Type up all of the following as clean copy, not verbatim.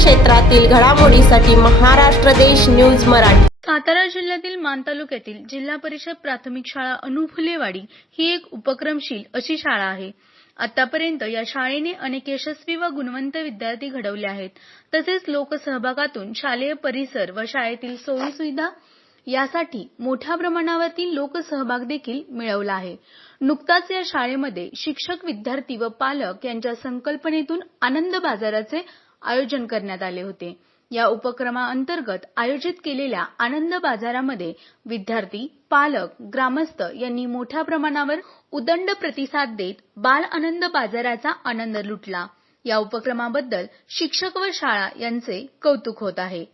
क्षेत्रातील घडामोडीसाठी महाराष्ट्र देश न्यूज मराठी। सातारा जिल्ह्यातील मान तालुक्यातील जिल्हा परिषद प्राथमिक शाळा अनुफुलेवाडी ही एक उपक्रमशील अशी शाळा आहे। आतापर्यंत या शाळेने अनेक यशस्वी व गुणवंत विद्यार्थी घडवले आहेत। तसेच लोकसहभागातून शालेय परिसर व शाळेतील सोयी सुविधा यासाठी मोठ्या प्रमाणावरती लोकसहभाग देखील मिळवला आहे। नुकताच या शाळेमध्ये शिक्षक, विद्यार्थी व पालक यांच्या संकल्पनेतून आनंद बाजाराचे आयोजन करण्यात आले होते। या उपक्रमाअंतर्गत आयोजित केलेल्या आनंद बाजारामध्ये विद्यार्थी, पालक, ग्रामस्थ यांनी मोठ्या प्रमाणावर उदंड प्रतिसाद देत बाल आनंद बाजाराचा आनंद लुटला। या उपक्रमाबद्दल शिक्षक व शाळा यांचे कौतुक होत आहे।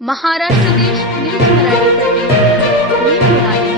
महाराष्ट्र देश न्यूज मराठीसाठी मी सोनाली।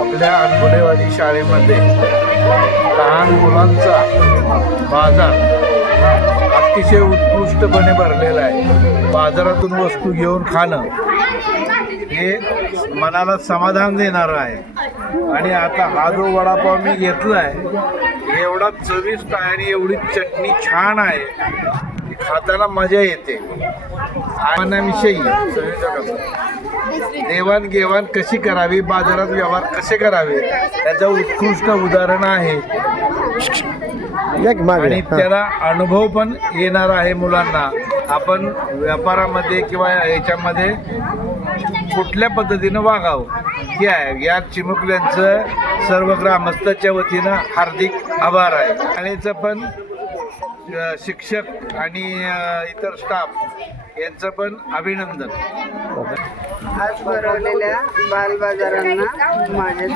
आपल्या अनगुडेवाडी शाळेमध्ये लहान मुलांचा बाजार अतिशय उत्कृष्टपणे भरलेला आहे. बाजारातून वस्तू घेऊन खाणं हे मनाला समाधान देणारं आहे. आणि आता हा जो वडापाव मी घेतलाय एवढा चविष्ट आहे आणि एवढी चटणी छान आहे की खाताना मजा येते. मनाविषयी देवाणघेवाण कशी करावी, बाजारात व्यवहार कसे करावे त्याचं उत्कृष्ट उदाहरण आहे. आणि त्याला अनुभव पण येणार आहे मुलांना. आपण व्यापारामध्ये किंवा याच्यामध्ये कुठल्या पद्धतीनं वागावं हे आहे. या चिमुकल्यांचं सर्व ग्रामस्थाच्या वतीनं हार्दिक आभार आहे. शाळेचं पण शिक्षक आणि इतर स्टाफ यांचं पण अभिनंदन. आज भरवलेल्या बालबाजारांना माझ्या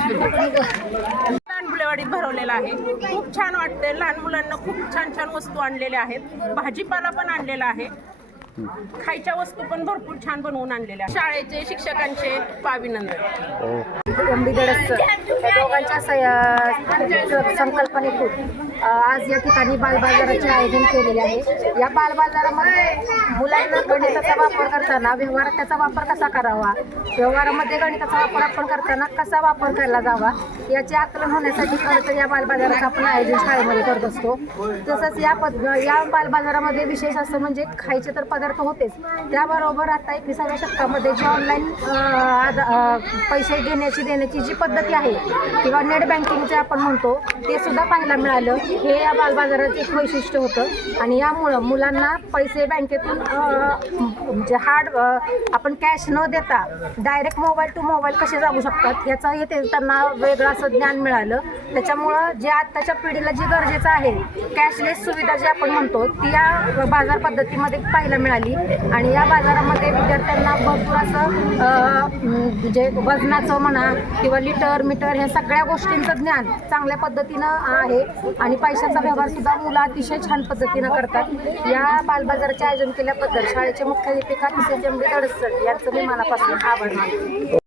लहान फुलेवाडीत भरवलेला आहे. खूप छान वाटते. लहान मुलांना खूप छान छान वस्तू आणलेल्या आहेत. भाजीपाला पण आणलेला आहे. खायच्या वस्तू पण भरपूर छान बनवून आणलेल्या. शाळेचे शिक्षकांचे अभिनंदन. त्या दोघांच्या संकल्पनेतून आज या ठिकाणी बालबाजाराचे आयोजन केलेले आहे. या बालबाजारामध्ये मुलांना गणिताचा वापर करताना व्यवहारात त्याचा वापर कसा करावा, व्यवहारामध्ये गणिताचा वापर आपण करताना कसा वापर केला जावा याचे आकलन होण्यासाठी खरं तर या बालबाजाराचं आपण आयोजन शाळेमध्ये करत असतो. तसंच या बालबाजारामध्ये विशेष असं म्हणजे खायचे तर पदार्थ होतेच, त्याबरोबर आता 21व्या शतकामध्ये जी ऑनलाईन पैसे देण्याची जी पद्धती आहे किंवा नेट बँकिंगचे आपण म्हणतो ते सुद्धा पाहायला मिळालं. हे या बालबाजाराचं एक वैशिष्ट्य होतं. आणि यामुळं मुलांना पैसे बँकेतून म्हणजे आपण कॅश न देता डायरेक्ट मोबाईल टू मोबाईल कसे जाऊ शकतात याचं हे त्यांना वेगळं असं ज्ञान मिळालं. त्याच्यामुळं जे आत्ताच्या पिढीला जे गरजेचं आहे कॅशलेस सुविधा जी आपण म्हणतो ती या बाजार पद्धतीमध्ये पाहायला मिळाली. आणि या बाजारामध्ये विद्यार्थ्यांना भरपूर असं म्हणजे वजनाचं म्हणा किंवा लिटर मीटर ह्या सगळ्या गोष्टींचं ज्ञान चांगल्या पद्धतीनं आहे. आणि पैशाचा व्यवहार सुद्धा मुलं अतिशय छान पद्धतीनं करतात. या बालबाजाराचे आयोजन केल्याबद्दल शाळेचे मुख्याध्यापिका मिसेस एम डी तडसर यांचं मी मनापासून आभार मानते.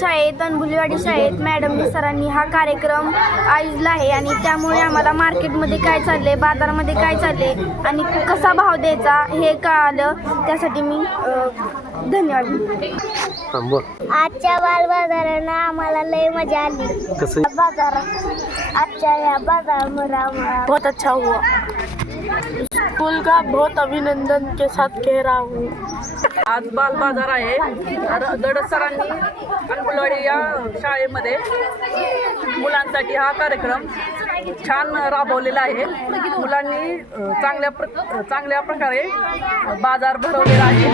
शाळेत अनबुलेवाडी शाळेत मॅडमनी सरांनी हा कार्यक्रम आयोजला आहे. आणि त्यामुळे आम्हाला मार्केटमध्ये काय चालले, बाजारामध्ये काय चालले आणि कसा भाव द्यायचा हे कळालं. त्यासाठी मी धन्यवाद. आजच्या बालबाजारानं आम्हाला लय मजा आली. बाजारात आजच्या या बाजारामध्ये आम्हाला बहुत अच्छा हुआ. स्कूल का बहुत अभिनंदन के साथ कह रहा हूँ. आज बाल बाजार आहे. दडस सरांनी अनबुलेवाडी या शाळेमध्ये मुलांसाठी हा कार्यक्रम छान राबवलेला आहे. मुलांनी चांगल्या प्रकारे बाजार भरवलेला आहे.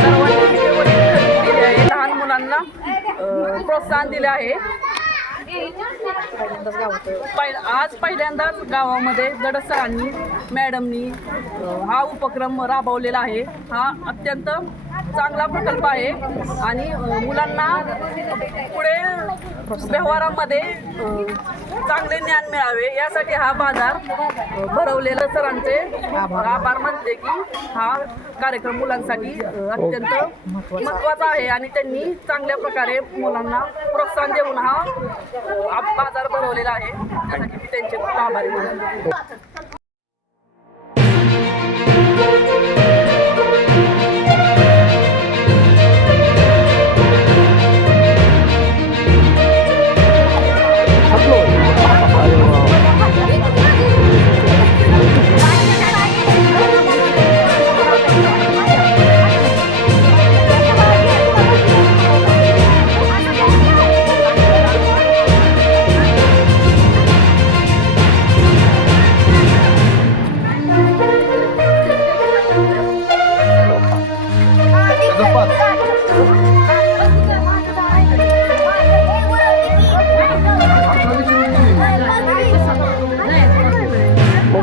सर्वांनी लहान मुलांना प्रोत्साहन दिले आहे. आज पहिल्यांदाच गावामध्ये दडस सरांनी मॅडमनी हा उपक्रम राबवलेला आहे. हा अत्यंत चांगला प्रकल्प आहे आणि मुलांना पुढे व्यवहारामध्ये चांगले ज्ञान मिळावे यासाठी हा बाजार भरवलेला. सरांचे आभार मानते की हा कार्यक्रम मुलांसाठी अत्यंत महत्त्वाचा आहे आणि त्यांनी चांगल्या प्रकारे मुलांना प्रोत्साहन देऊन हा बाजार भरवलेला आहे. त्यासाठी मी त्यांचे खूप आभारी मानते.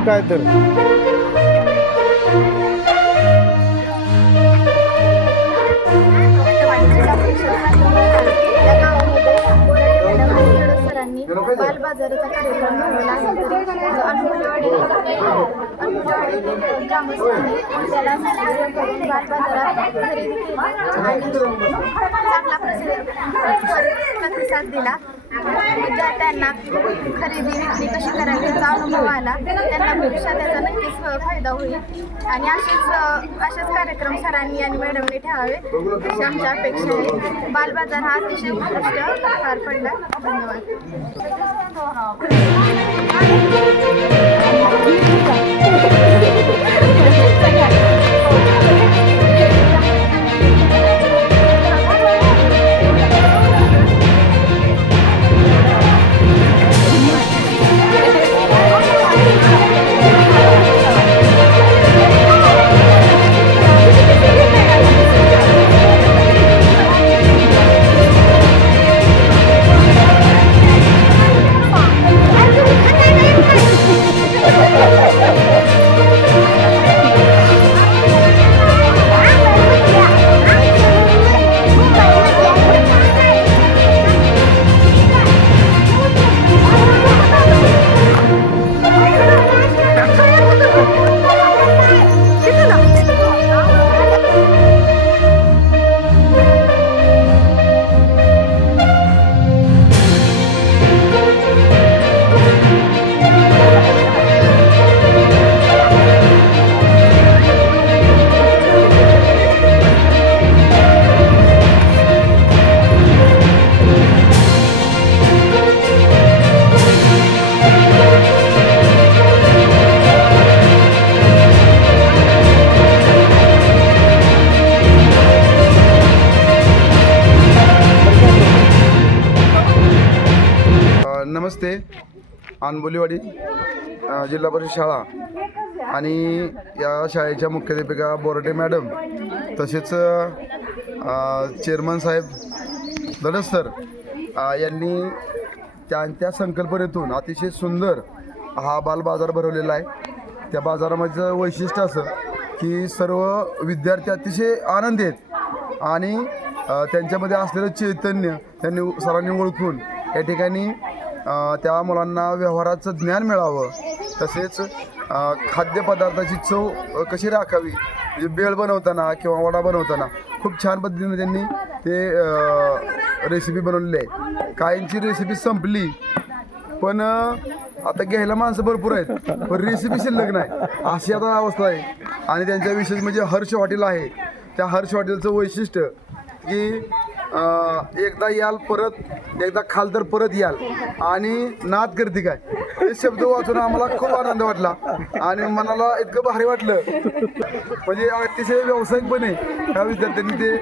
काय तर सरांनी बालबाजाराचा कार्यक्रम बनवला आहे. तर अनुभववाडी ग्रामस्थांनी त्याला सहकार्य करून बालबाजारात खरेदी केली आणि चांगला प्रतिसाद दिला. ज्या त्यांना खरेदी विक्री कशी करावी याचा अनुभव आला, त्यांना भविष्यात त्याचा नक्कीच फायदा होईल आणि असेच कार्यक्रम सरांनी आणि मॅडमनी ठेवावे अशी आमची अपेक्षा आहे. बालबाजार हा अतिशय उत्कृष्ट पार पडला. नमस्ते. अनबुलीवाडी जिल्हा परिषद शाळा आणि या शाळेच्या मुख्याध्यापिका बोराटे मॅडम तसेच चेअरमन साहेब धनस सर यांनी त्या संकल्पनेतून अतिशय सुंदर हा बालबाजार भरवलेला आहे. त्या बाजारामध्ये वैशिष्ट्य असं की सर्व विद्यार्थी अतिशय आनंदी आहेत आणि त्यांच्यामध्ये असलेलं चैतन्य त्यांनी सरांनी ओळखून या ठिकाणी त्या मुलांना व्यवहाराचं ज्ञान मिळावं, तसेच खाद्यपदार्थाची चव कशी राखावी, म्हणजे बेळ बनवताना किंवा वडा बनवताना खूप छान पद्धतीने त्यांनी ते रेसिपी बनवलेली आहे. काहींची रेसिपी संपली पण आता घ्यायला माणसं भरपूर आहेत पण रेसिपी शिल्लक नाही, अशी आता अवस्था आहे. आणि त्यांच्या विशेष म्हणजे हर्ष हॉटेल आहे. त्या हर्ष हॉटेलचं वैशिष्ट्य की एकदा याल परत, एकदा खाल तर परत याल आणि नाद करते काय हे शब्द वाचून आम्हाला खूप आनंद वाटला आणि मनाला इतकं भारी वाटलं. म्हणजे अतिशय व्यावसायिकपणे ह्या विद्यार्थ्यांनी ते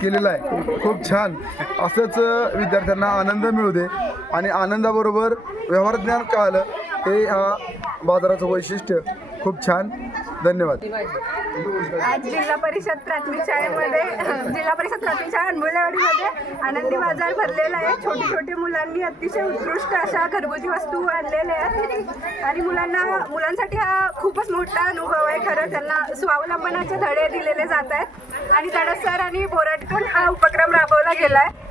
केलेलं आहे. खूप छान. असंच विद्यार्थ्यांना आनंद मिळू दे आणि आनंदाबरोबर व्यवहार ज्ञान कळालं हे ह्या बाजाराचं वैशिष्ट्य. खूप छान. धन्यवाद. आज जिल्हा परिषद प्राथमिक शाळा अनबुलेवाडीमध्ये आनंदी बाजार भरलेला आहे. छोटी मुलांनी अतिशय उत्कृष्ट अशा घरगुती वस्तू आणलेल्या आहेत आणि मुलांसाठी हा खूपच मोठा अनुभव आहे. खरं त्यांना स्वावलंबनाचे धडे दिलेले जात आहेत आणि धडस सर आणि बोराटकडून हा उपक्रम राबवला गेला आहे.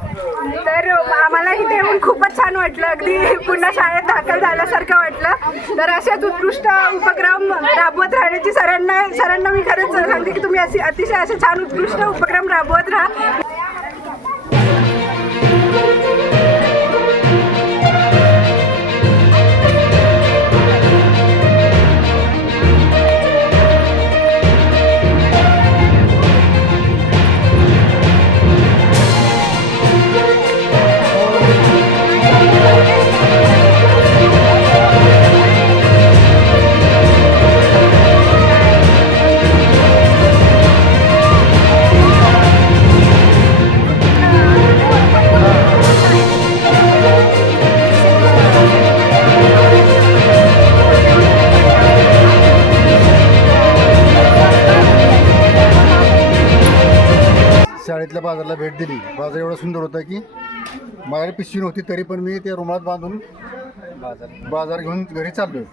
तर आम्हाला इथे येऊन खूपच छान वाटलं, अगदी पुन्हा शाळेत दाखल झाल्यासारखं वाटलं. तर असेच उत्कृष्ट उपक्रम राबवत राहण्याची सरांना मी खरंच सांगते की तुम्ही अतिशय असे छान उत्कृष्ट उपक्रम राबवत राहा. शाळेतल्या बाजाराला भेट दिली. बाजार एवढा सुंदर होता की माझ्याकडे पिशवी नव्हती तरी पण मी ते रुमालात बांधून बाजार घेऊन घरी चाललो.